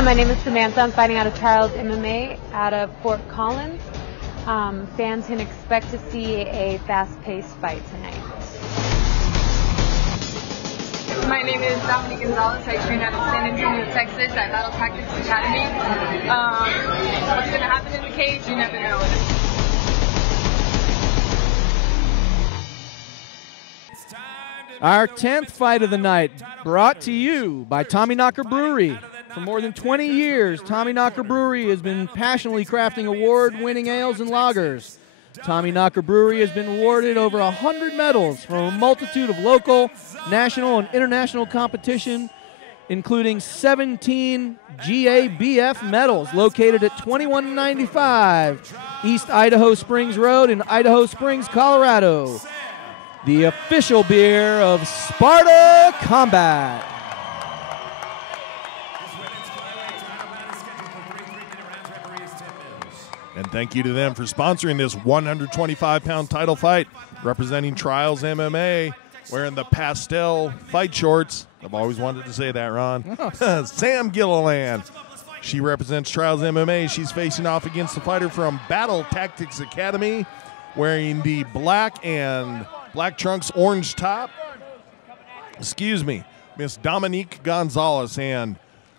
Yeah, my name is Samantha. I'm fighting out of Trials MMA out of Fort Collins. Fans can expect to see a fast-paced fight tonight. My name is Dominique Gonzales. I train out of San Antonio, Texas at Battle Tactics Academy. What's going to happen in the cage, you never know. Our 10th fight of the night, brought to you by Tommyknocker Brewery. For more than 20 years, Tommyknocker Brewery has been passionately crafting award-winning ales and lagers. Tommyknocker Brewery has been awarded over 100 medals from a multitude of local, national, and international competition, including 17 GABF medals located at 2195 East Idaho Springs Road in Idaho Springs, Colorado. The official beer of Sparta Combat. And thank you to them for sponsoring this 125-pound title fight, representing Trials MMA, wearing the pastel fight shorts. I've always wanted to say that, Ron. Sam Gilliland. She represents Trials MMA. She's facing off against the fighter from Battle Tactics Academy, wearing the black trunks, orange top. Excuse me, Miss Dominique Gonzales. And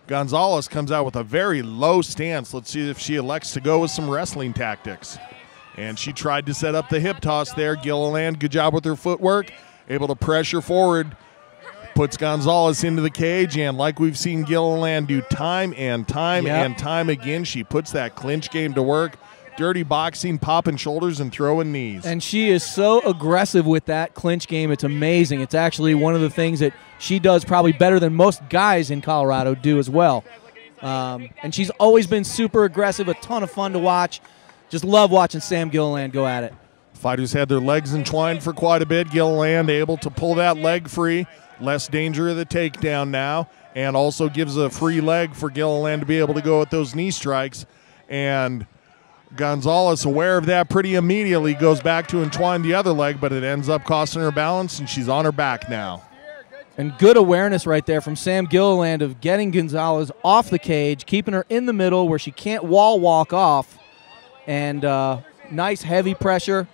Gonzales comes out with a very low stance. Let's see if she elects to go with some wrestling tactics. And she tried to set up the hip toss there. Gilliland, good job with her footwork, able to pressure forward, puts Gonzales into the cage. And like we've seen Gilliland do time and time and time again, she puts that clinch game to work. Dirty boxing, popping shoulders and throwing knees. And she is so aggressive with that clinch game. It's amazing. It's actually one of the things that she does probably better than most guys in Colorado do as well. And she's always been super aggressive, a ton of fun to watch. Just love watching Sam Gilliland go at it. Fighters had their legs entwined for quite a bit. Gilliland able to pull that leg free. Less danger of the takedown now. And also gives a free leg for Gilliland to be able to go with those knee strikes. And Gonzales, aware of that pretty immediately, goes back to entwine the other leg, but it ends up costing her balance, and she's on her back now. And good awareness right there from Sam Gilliland of getting Gonzales off the cage, keeping her in the middle where she can't wall walk off. And nice heavy pressure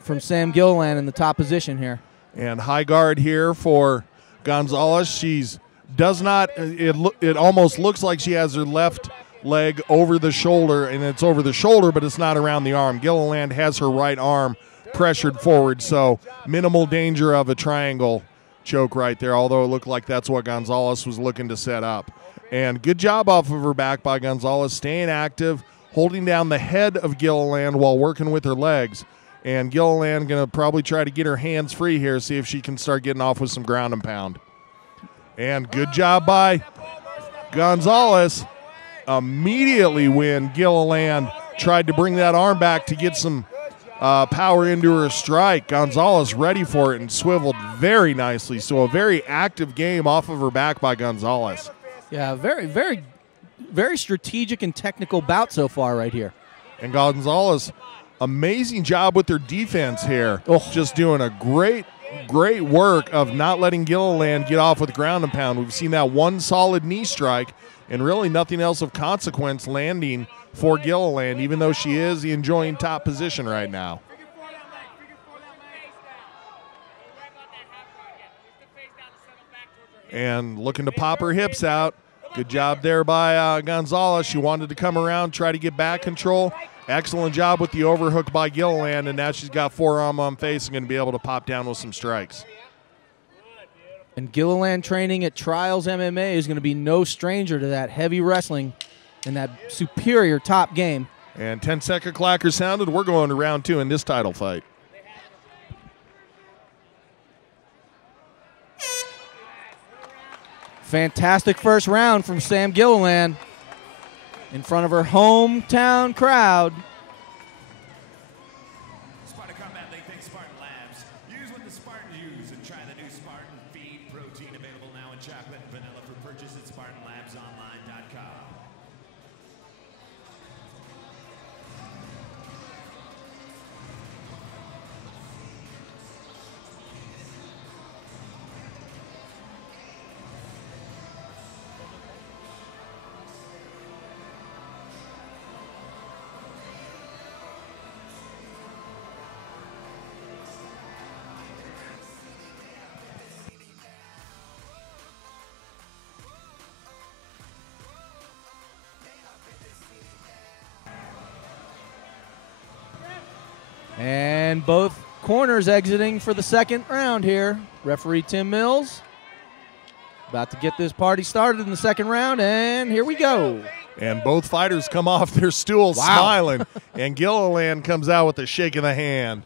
from Sam Gilliland in the top position here. And high guard here for Gonzales. It almost looks like she has her left leg over the shoulder, and it's over the shoulder, but it's not around the arm. Gilliland has her right arm pressured forward, so minimal danger of a triangle choke right there, although it looked like that's what Gonzales was looking to set up. And good job off of her back by Gonzales, staying active, holding down the head of Gilliland while working with her legs. And Gilliland going to probably try to get her hands free here, see if she can start getting off with some ground and pound. And good job by Gonzales. Immediately when Gilliland tried to bring that arm back to get some power into her strike, Gonzales ready for it and swiveled very nicely. So a very active game off of her back by Gonzales. Yeah, very, very, very strategic and technical bout so far right here. And Gonzales, amazing job with her defense here. Just doing a great work of not letting Gilliland get off with ground and pound. We've seen that one solid knee strike and really nothing else of consequence landing for Gilliland, even though she is enjoying top position right now. And looking to pop her hips out. Good job there by Gonzales. She wanted to come around, try to get back control. Excellent job with the overhook by Gilliland, and now she's got forearm on face and going to be able to pop down with some strikes. And Gilliland training at Trials MMA is going to be no stranger to that heavy wrestling and that superior top game. And 10-second clacker sounded. We're going to round 2 in this title fight. Fantastic first round from Sam Gilliland in front of her hometown crowd. Sparta Combat Latex Spartan Labs. Use what the Spartans use and try the new Spartan Feed Protein, available now in chocolate and vanilla for purchase at SpartanLabsOnline.com. And both corners exiting for the second round here. Referee Tim Mills about to get this party started in the second round, and here we go. And both fighters come off their stools smiling, and Gilliland comes out with a shake of the hand.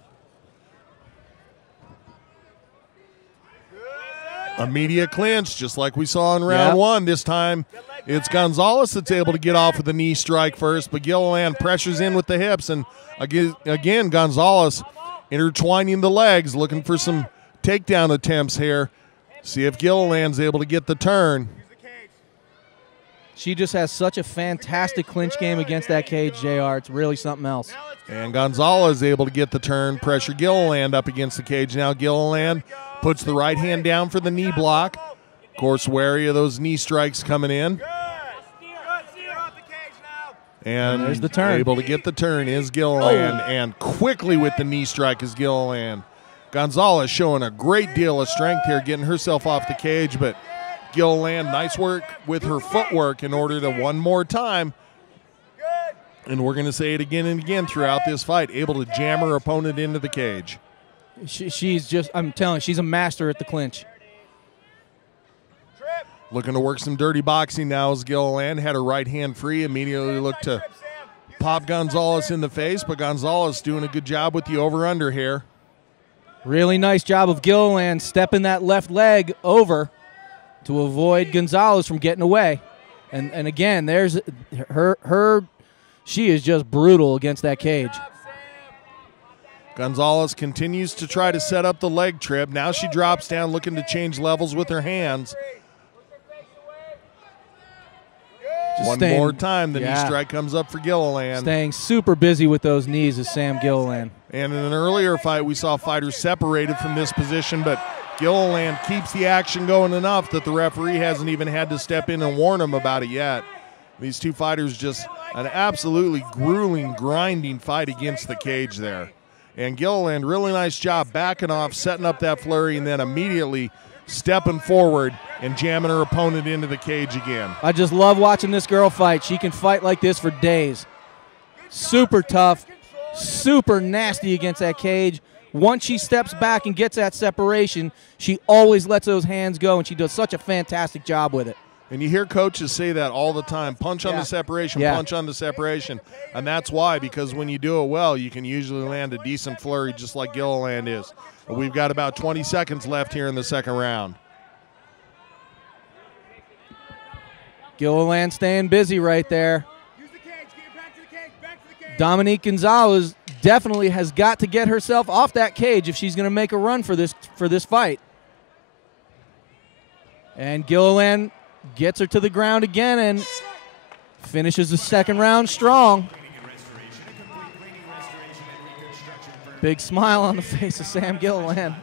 Immediate clinch, just like we saw in round one. This time it's Gonzales that's able to get off with a knee strike first, but Gilliland pressures in with the hips, and again Gonzales intertwining the legs, looking for some takedown attempts here. See if Gilliland's able to get the turn. She just has such a fantastic clinch game against that cage, JR. It's really something else. And Gonzales able to get the turn, pressure Gilliland up against the cage. Now Gilliland puts the right hand down for the knee block. Of course, wary of those knee strikes coming in. And there's the turn. Able to get the turn is Gilliland, and quickly with the knee strike is Gilliland. Gonzales showing a great deal of strength here, getting herself off the cage, but Gilliland, nice work with her footwork in order to one more time. And we're going to say it again and again throughout this fight, able to jam her opponent into the cage. She's just, I'm telling you, she's a master at the clinch. Looking to work some dirty boxing now as Gilliland had her right hand free, immediately looked to pop Gonzales in the face, but Gonzales doing a good job with the over-under here. Really nice job of Gilliland stepping that left leg over to avoid Gonzales from getting away. And again, there's her she is just brutal against that cage. Gonzales continues to try to set up the leg trip. Now she drops down looking to change levels with her hands. One more time, the knee strike comes up for Gilliland. Staying super busy with those knees is Sam Gilliland. And in an earlier fight, we saw fighters separated from this position, but Gilliland keeps the action going enough that the referee hasn't even had to step in and warn him about it yet. These two fighters just an absolutely grueling, grinding fight against the cage there. And Gilliland, really nice job backing off, setting up that flurry, and then immediately stepping forward and jamming her opponent into the cage again. I just love watching this girl fight. She can fight like this for days. Super tough, super nasty against that cage. Once she steps back and gets that separation, she always lets those hands go, and she does such a fantastic job with it. And you hear coaches say that all the time, punch on the separation, punch on the separation. And that's why, because when you do it well, you can usually land a decent flurry just like Gilliland is. But we've got about 20 seconds left here in the second round. Gilliland staying busy right there. Dominique Gonzales definitely has got to get herself off that cage if she's going to make a run for this fight. And Gilliland gets her to the ground again and finishes the second round strong. Big smile on the face of Sam Gilliland.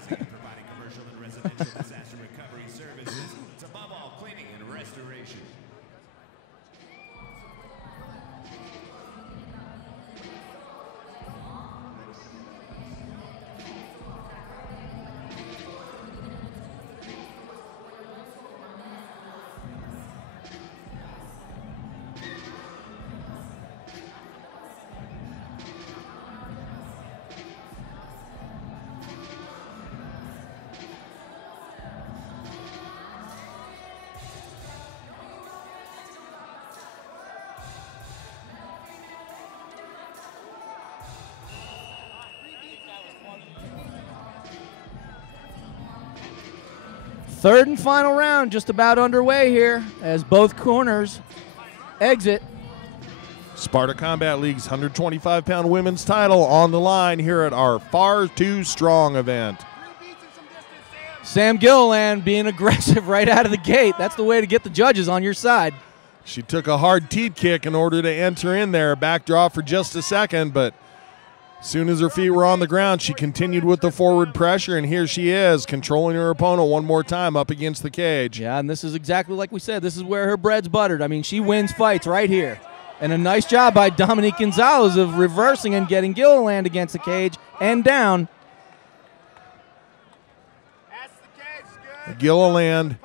Third and final round just about underway here as both corners exit. Sparta Combat League's 125-pound women's title on the line here at our Far Too Strong event. Sam Gilliland being aggressive right out of the gate. That's the way to get the judges on your side. She took a hard teat kick in order to enter in there. Backdraw for just a second, but as soon as her feet were on the ground, she continued with the forward pressure, and here she is, controlling her opponent one more time up against the cage. Yeah, and this is exactly like we said. This is where her bread's buttered. I mean, she wins fights right here. And a nice job by Dominique Gonzales of reversing and getting Gilliland against the cage and down. Gilliland,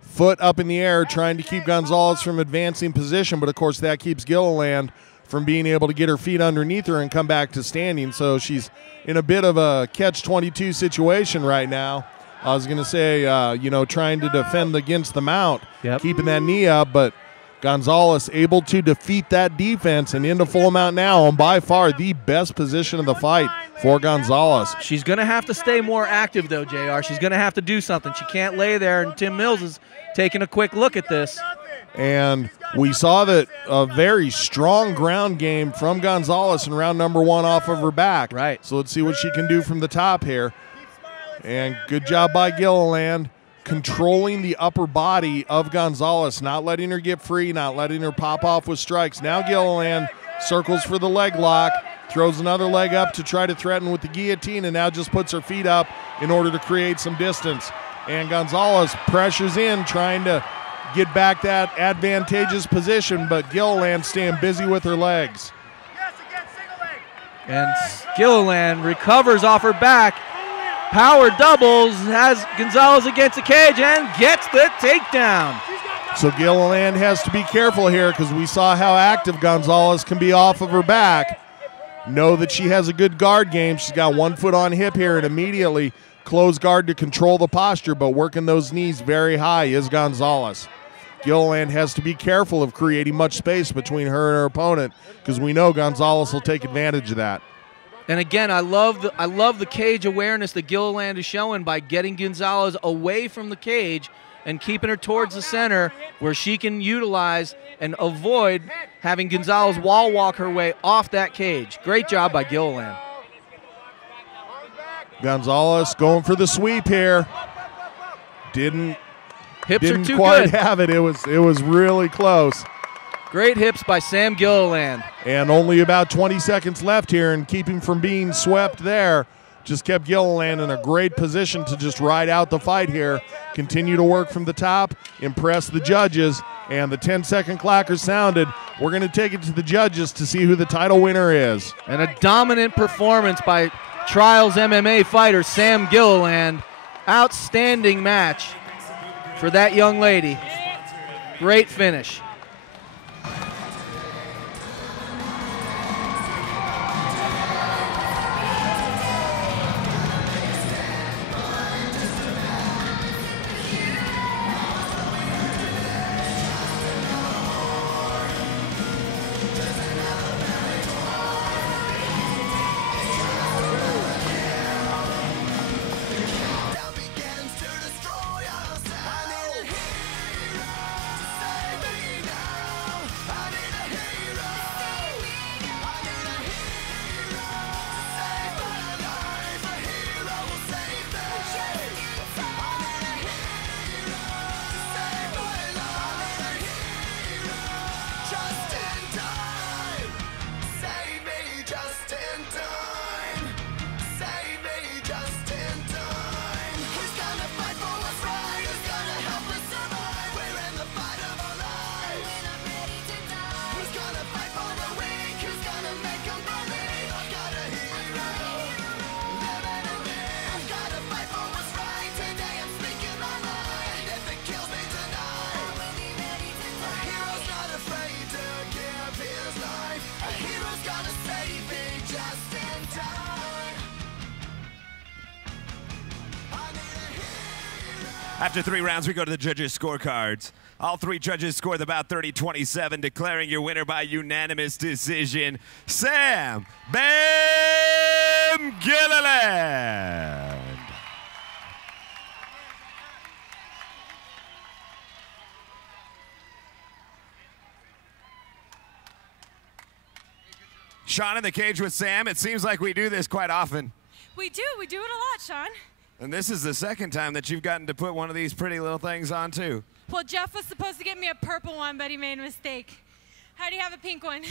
foot up in the air, trying to keep Gonzales from advancing position, but of course that keeps Gilliland from being able to get her feet underneath her and come back to standing. So she's in a bit of a catch-22 situation right now. I was going to say, trying to defend against the mount, keeping that knee up, but Gonzales able to defeat that defense and into full mount now, and by far the best position of the fight for Gonzales. She's going to have to stay more active, though, JR. She's going to have to do something. She can't lay there, and Tim Mills is taking a quick look at this. And we saw that a very strong ground game from Gonzales in round number 1 off of her back. Right. So let's see what she can do from the top here. And good job by Gilliland, controlling the upper body of Gonzales, not letting her get free, not letting her pop off with strikes. Now Gilliland circles for the leg lock, throws another leg up to try to threaten with the guillotine, and now just puts her feet up in order to create some distance. And Gonzales pressures in, trying to get back that advantageous position, but Gilliland staying busy with her legs. And Gilliland recovers off her back. Power doubles, has Gonzales against the cage, and gets the takedown. So Gilliland has to be careful here, because we saw how active Gonzales can be off of her back. Know that she has a good guard game. She's got 1 foot on hip here, and immediately close guard to control the posture, but working those knees very high is Gonzales. Gilliland has to be careful of creating much space between her and her opponent, because we know Gonzales will take advantage of that. And again, I love the cage awareness that Gilliland is showing by getting Gonzales away from the cage and keeping her towards the center, where she can utilize and avoid having Gonzales wall walk her way off that cage. Great job by Gilliland. Gonzales going for the sweep here. Didn't quite have it. It was really close. Great hips by Sam Gilliland. And only about 20 seconds left here, and keeping from being swept there just kept Gilliland in a great position to just ride out the fight here. Continue to work from the top, impress the judges, and the 10-second clacker sounded. We're going to take it to the judges to see who the title winner is. And a dominant performance by Trials MMA fighter Sam Gilliland. Outstanding match for that young lady. Great finish. After 3 rounds, we go to the judges' scorecards. All 3 judges scored about 30-27, declaring your winner by unanimous decision, Sam "Bam" Gilliland. Sean in the cage with Sam. It seems like we do this quite often. We do it a lot, Sean. And this is the second time that you've gotten to put one of these pretty little things on, too. Well, Jeff was supposed to get me a purple one, but he made a mistake. How do you have a pink one?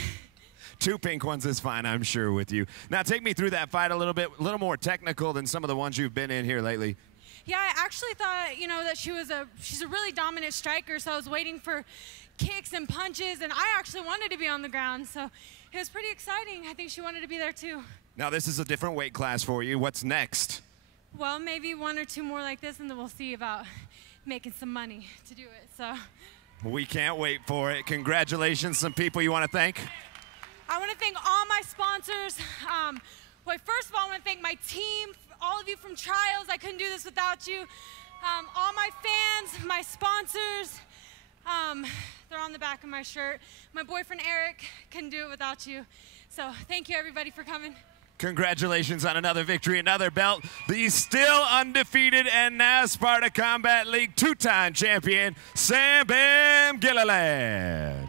2 pink ones is fine, I'm sure, with you. Now, take me through that fight a little more technical than some of the ones you've been in here lately. Yeah, I actually thought, that she's a really dominant striker, so I was waiting for kicks and punches, and I actually wanted to be on the ground, so it was pretty exciting. I think she wanted to be there, too. Now, this is a different weight class for you. What's next? Well, maybe 1 or 2 more like this, and then we'll see about making some money to do it. So we can't wait for it. Congratulations. Some people you want to thank? I want to thank all my sponsors. Well, first of all, I want to thank my team, all of you from Trials. I couldn't do this without you. All my fans, my sponsors. They're on the back of my shirt. My boyfriend Eric couldn't do it without you. So thank you everybody for coming. Congratulations on another victory, another belt. The still undefeated and now Sparta Combat League two-time champion, Sam Bam Gilliland.